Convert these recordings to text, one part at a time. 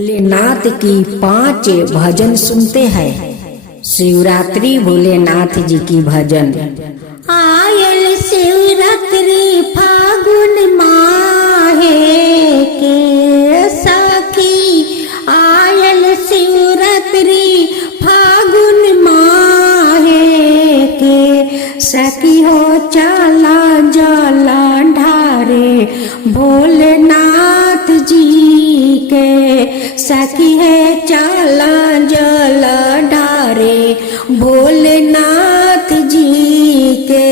भोलेनाथ की 5 भजन सुनते हैं। शिवरात्रि भोलेनाथ जी की भजन। आयल शिवरात्रि फागुन माहे के सखी, आयल शिवरात्रि फागुन माहे के सखी हो चला जला ढारे भोलेनाथ जी के सखी है चला जला ढारे भोलेनाथ जी के।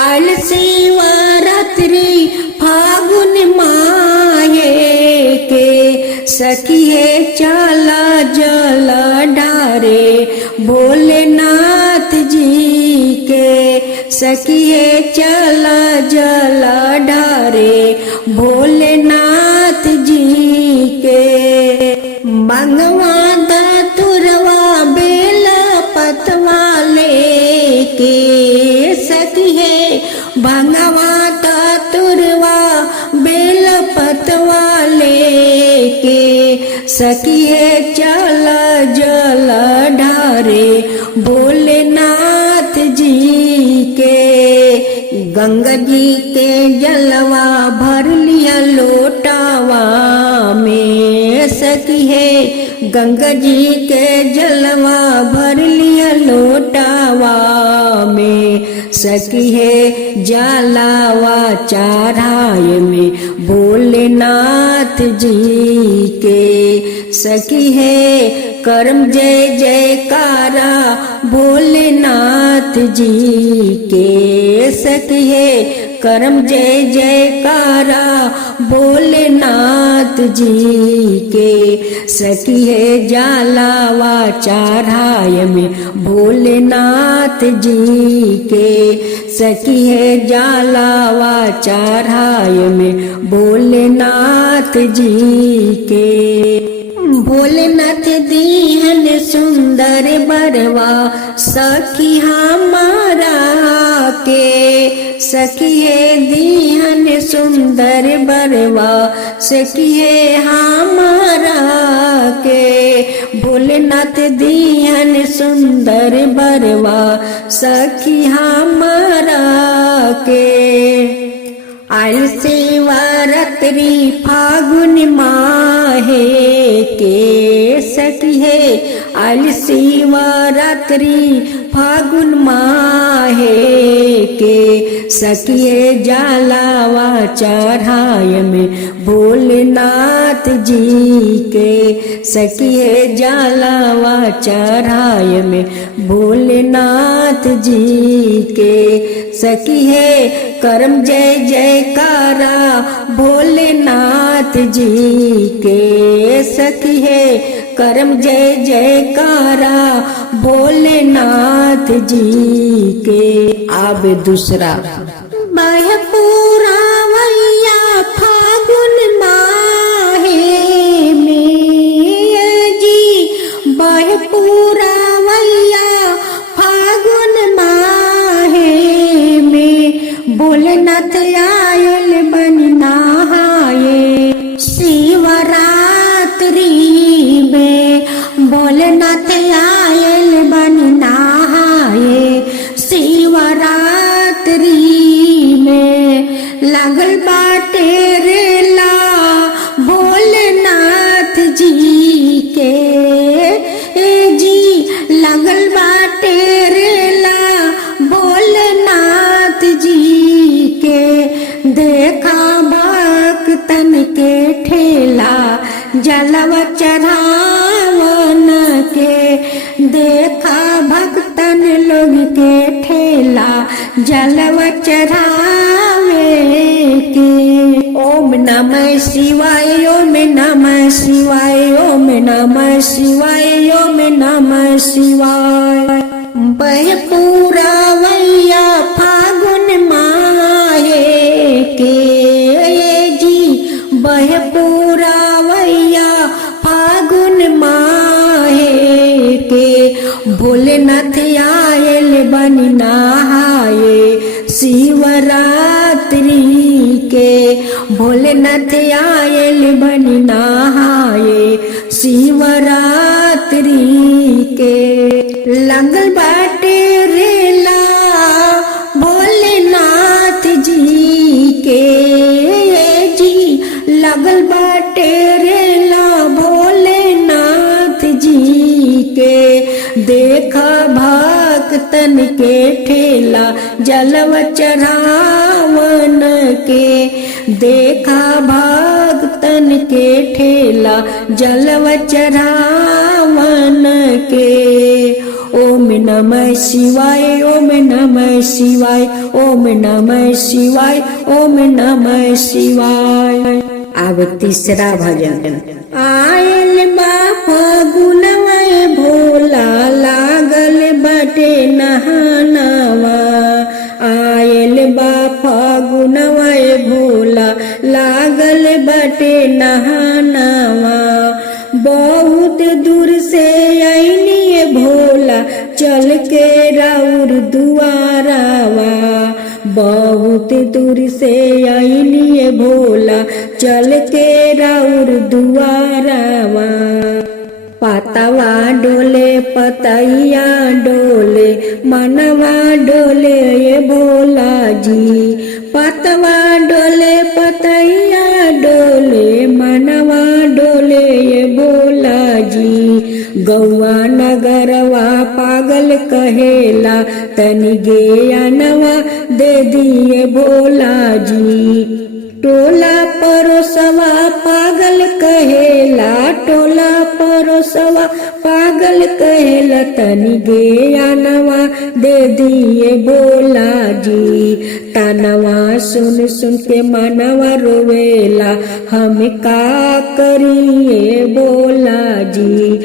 आयल शिवरात्रि फागुन माहे के सखी है चला जला ढारे भोलेनाथ जी के सखी है चला जला ढारे भोलेनाथ जी के। मंगवा धतुरवा बेल पतवा लेके सखी है भंगवा धतुरवा बेल पतवा लेके सखी है चला जला ढारे भोलेनाथ जी के। गंगा जी के जलवा भर लिया लोटावा में सखी है गंगा जी के जलवा भर लिया लोटावा में सखी है जलावा चढ़ाए में भोलेनाथ जी के सखी है करम जय जयकारा भोलेनाथ जी के सखी है करम जय जयकारा भोलेनाथ जी के सखी है जलावा चढ़ाए में भोलेनाथ जी के सखी है जलावा चढ़ाए में भोलेनाथ जी के। भोलेनाथ दीहन सुंदर बरवा सखी हमारा के सखी है दीहन सुंदर बरवा सखी है हमारा के। भोलेनाथ दीहन सुंदर बरवा सखी हमारा के। आयल शिवरात्रि फागुन माहे के सखी है आयल शिवरात्रि फागुन माहे के सखी है जलावा चढ़ाए में भोलेनाथ जी के सखी है जलावा चढ़ाए में भोलेनाथ जी के सखी है करम जय जयकारा भोलेनाथ जी के सखी है करम जय जयकारा भोलेनाथ जी के। अब दूसरा बहपूरा वैया फागुन माहे में जी बहपूरा वैया फागुन माहे में भोलेनाथ आयल बन नहाए शिवरात्रि में भोलेनाथ आयल बन नहाए शिवरात्रि में लगल बाटे रेला भोलेनाथ जी के जी लगल बाटे रेला भोलेनाथ जी के। देखा भक्तन के ठेला जलवा चढ़ावन के देखा भक्तन लोग के ठेला जलवा चढ़ावे के। ओम नमः शिवाय ओम नमः शिवाय ओम नमः शिवाय ओम नमः शिवाय। बहपूरा वैया फागुन माहे के जी बहपूरा वैया फागुन माहे के भोलेनाथ आयल बन नहाए शिवरात्रि के भोलेनाथ आयल बन नहाए शिवरात्रि के लगल बाटे रेला भोलेनाथ जी के जी लगल बाटे रेला भोलेनाथ जी के देखा भक्तन के ठेला जलव चढ़ावन के देखा भक्तन के ठेला जलव चढ़ावन के ओम नमः शिवाय ओम नमः शिवाय ओम नमः शिवाय ओम नमः शिवाय। अब तीसरा भजन। आयल बा फगुनवा भोला लागल बटे नहानवा आयल बा फगुनवा भोला लागल बटे नहानवा बहुत दूर से आईनी भोला चल के राउर दुआरावा बहुत दूर से आईनी भोला चल के राउर दुआरावा पतवा डोले पतैया डोले मनवा डोले ये भोला जी पतवा डोले पतैया डोले मनवा डोले ये भोला जी गौआ नगरवा पागल कहेला तनि ज्ञानवा दे दिए भोला जी टोला परोसवा पागल कहेला टोला परोसवा पागल कहेला तनि ज्ञानवा दे दिए भोला जी तानवा सुन सुन के मनवा रोवेला हम का करिए भोला जी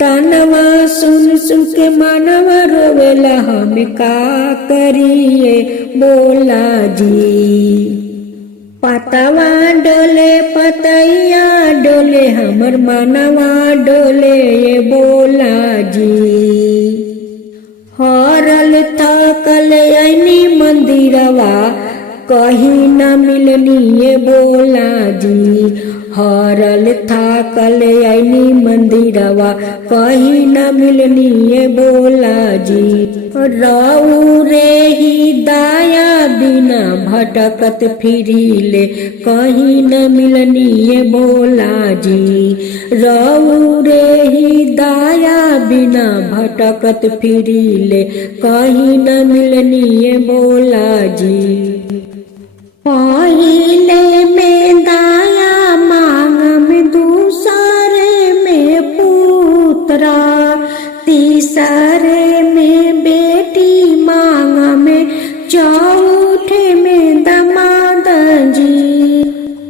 तानवा सुन सुन के मनवा रोवेला हम का करिए भोला जी पतवा डोले पतैया डोले हमर मनवा डोले ये भोला जी हरल थकल ऐनी मंदिरवा कहीं न मिलनी ये भोला जी हरल थाकल ऐनी मंदिरवा कहीं न मिलनी ये भोला जी राऊ रे ही दाया बिना भटकत फिरीले कहीं न मिलनी ये भोला जी राऊ रे ही दाया बिना भटकत फिरीले कहीं न मिलनी ये भोला जी पहिले में दाया मांग में दूसरे में पुत्रा तीसरे में बेटी मांग में चौथे में दमाद जी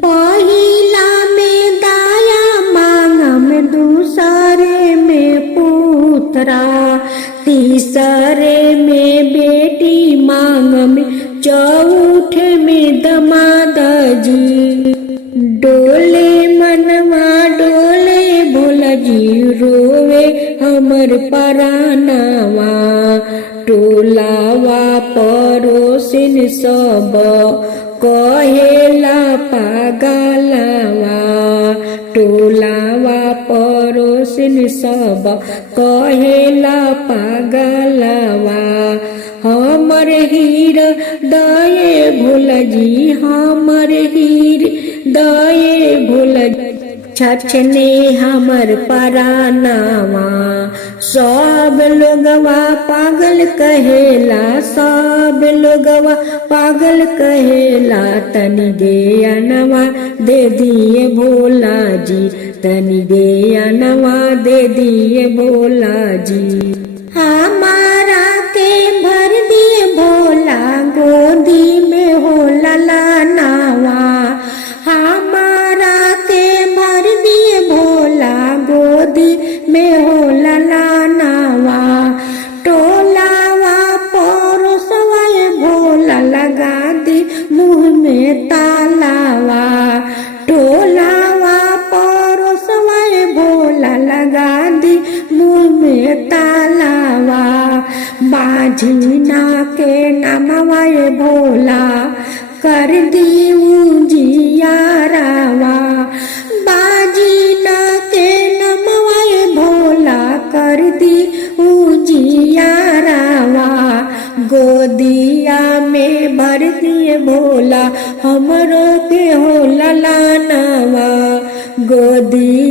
पहिला में दाया मांग में दूसरे में पुत्रा तीसरे में बेटी मांग में चौथे में दमाद जी डोले मनवा डोले भोला जी रोवे हमर परानवा टोलावा परोसिन सब कहेला पागलवा टोलावा परोसिन सब कहेला पागलवा हमर हीर दये भोला जी हमर हीर दये भोला छछने हमर परानवा सब लोगवा पागल कहेला सब लोगवा पागल कहेला तनि ज्ञानवा दे दिए भोला जी तनि ज्ञानवा दे दिए भोला जी हमारा के भर दिए भोला गोदी में हो ललनावा हमारा के भर दिए भोला गोदी में हो ललनावा टोलावा परोसवा भोला लगा दी मुँह में तालावा टोलावा परोसवा भोला लगा दी मुँह में तालावा बाझीना के नमवा भोला कर दी जियारावा बाजीना के नमवा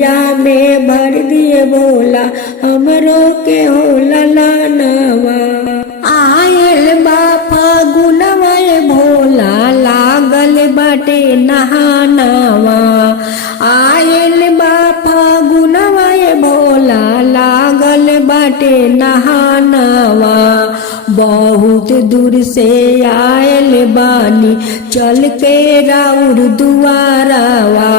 अचरा में भर दिए भोला हमरो के हो ललनवा। आयल बा फागुनवा भोला लागल बाटे नहानवा। आयल बा फागुनवा भोला लागल बाटे नहानवा। बहुत दूर से आयल बानी चल के राउर दुआरवा।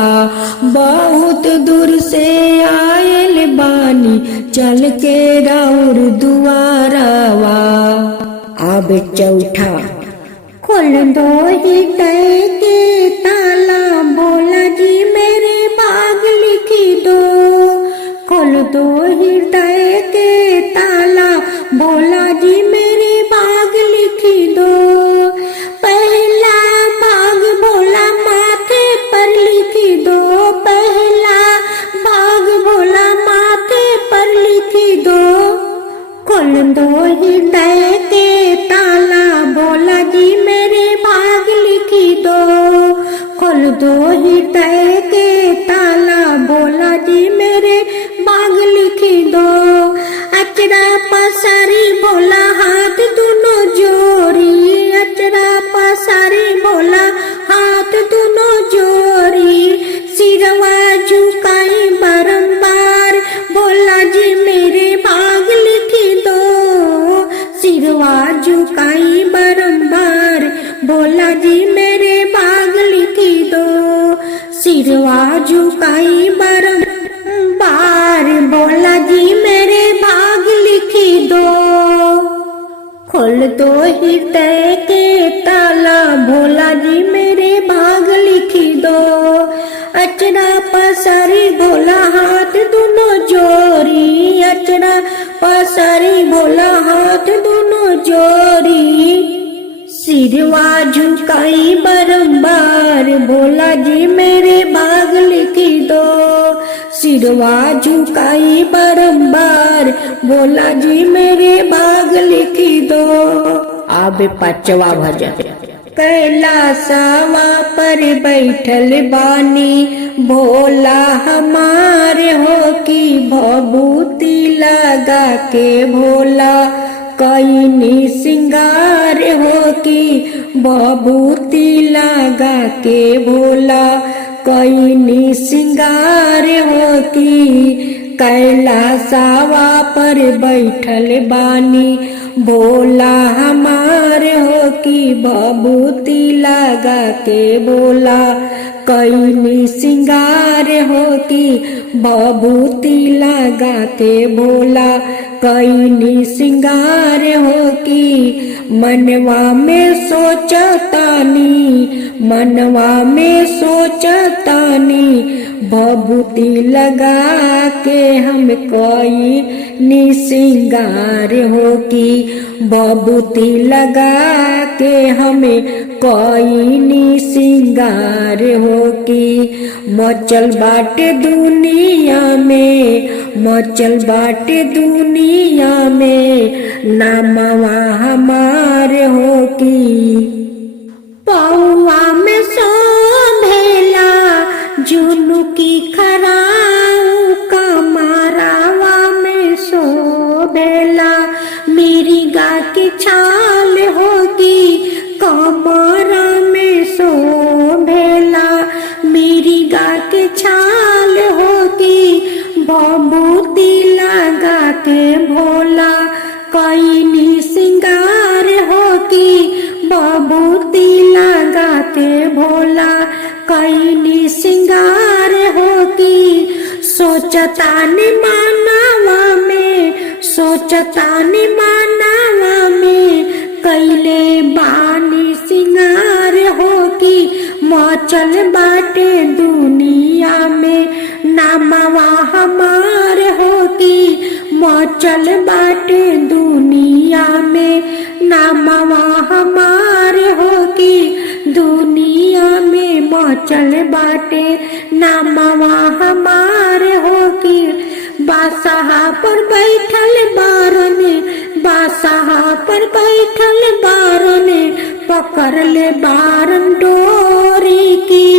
बहुत दूर से आयल बानी चल के राउर दुआरवा। अब चौथा खोल दो हृदय के ताला भोला जी मेरे भाग लिखी दो। खोल दो हृदय के ताला भोला जी मेरे भाग लिखी दो। पहला भाग भोला माथे पर लिखी दो। पहला भाग भोला माथे पर लिखी दो। खोल दो हृदय के ताला भोला जी मेरे भाग लिखी दो। खोल दो हृदय के ताला भोला जी मेरे भाग लिखी दो। अचरा पसारी भोला हाथ दोनों जोड़ी। अचरा पसारी भोला हाथ दोनों जोड़ी। सिरवा झुकाई बारंबार भोला जी मेरे भाग लिखी दो। सिरवा झुकाई बारंबार भोला जी मेरे भाग लिखी दो। सिरवा झुकाई बारंबार भोला जी मेरे भाग लिखी दो। खोल दो हृदय के ताला भोला जी मेरे भाग लिखी दो। अचरा पसारी भोला हाथ दोनों जोड़ी। अचरा पसारी भोला हाथ दोनों जोड़ी। सिरवा झुकाई बारंबार भोला जी मेरे भाग लिखी दो। सिरवा झुकाई बारंबार भोला जी मेरे भाग लिखी दो। अब पांचवा भजन कैलाशवा पर बैठल बानी भोला हमारे हो की भभूति लगा के भोला कईनी सिंगार हो की भभूति लगा के भोला कईनी सिंगार हो की। कैलाशवा पर बैठल बानी भोला हमार हो की भभूति लगा के भोला कईनी सिंगार हो की भभूति लगा के भोला कईनी सिंगार हो की। मनवा में सोचतानी मनवा में सोचतानी भभूति लगा के हम कोई निसिंगार हो की भभूति लगा के हमें कोई निसिंगार हो की। मचल बाटे दुनिया में मचल बाटे दुनिया में नामवा हमार हो की। पौवा में सो भेला जुनू की खराऊ कमारावा में सो भेला। मेरी गा की छाल होगी कमरा में सो भेला। मेरी गा की छाल होगी भभूति लगा के भोला कईनी सिंगार होगी भभूति लगा के भोला कईनी सिंगार होगी। सोचतानी मानवा में सोचतानी मानवा में कैले बानी सिंगार होगी। मचल बाटे दुनिया में नामवा हमार होगी। मचल बाटे दुनिया में नामवा हमार होगी। दुनिया में मचल बाटे नामवा हमार होगी। बादशाह पर बैठल बारन बादशाह पर बैठल बारन पकड़ ले बारन डोरी की।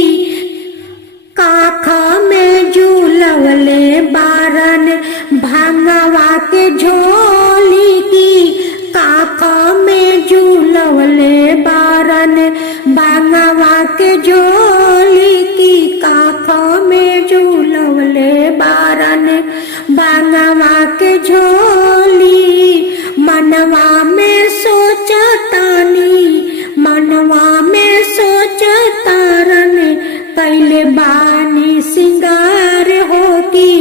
काखा में झूलवल झोली की काखों में झूलवले बारन बांगवा के झोली। मनवा में सोचतारन कैले बानी सिंगार हो की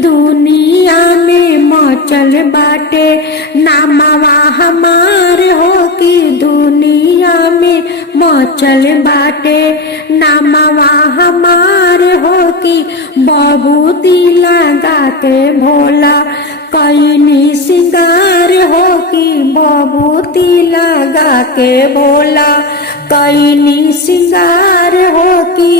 दुनिया में मचल बाटे नामवा हमार हो की दुनिया में मचल बाटे नामवा हमार हो की। बबूती लगा के भोला कैनी सिंगार हो की बबूती लगा के भोला कैनी सिंगार हो की।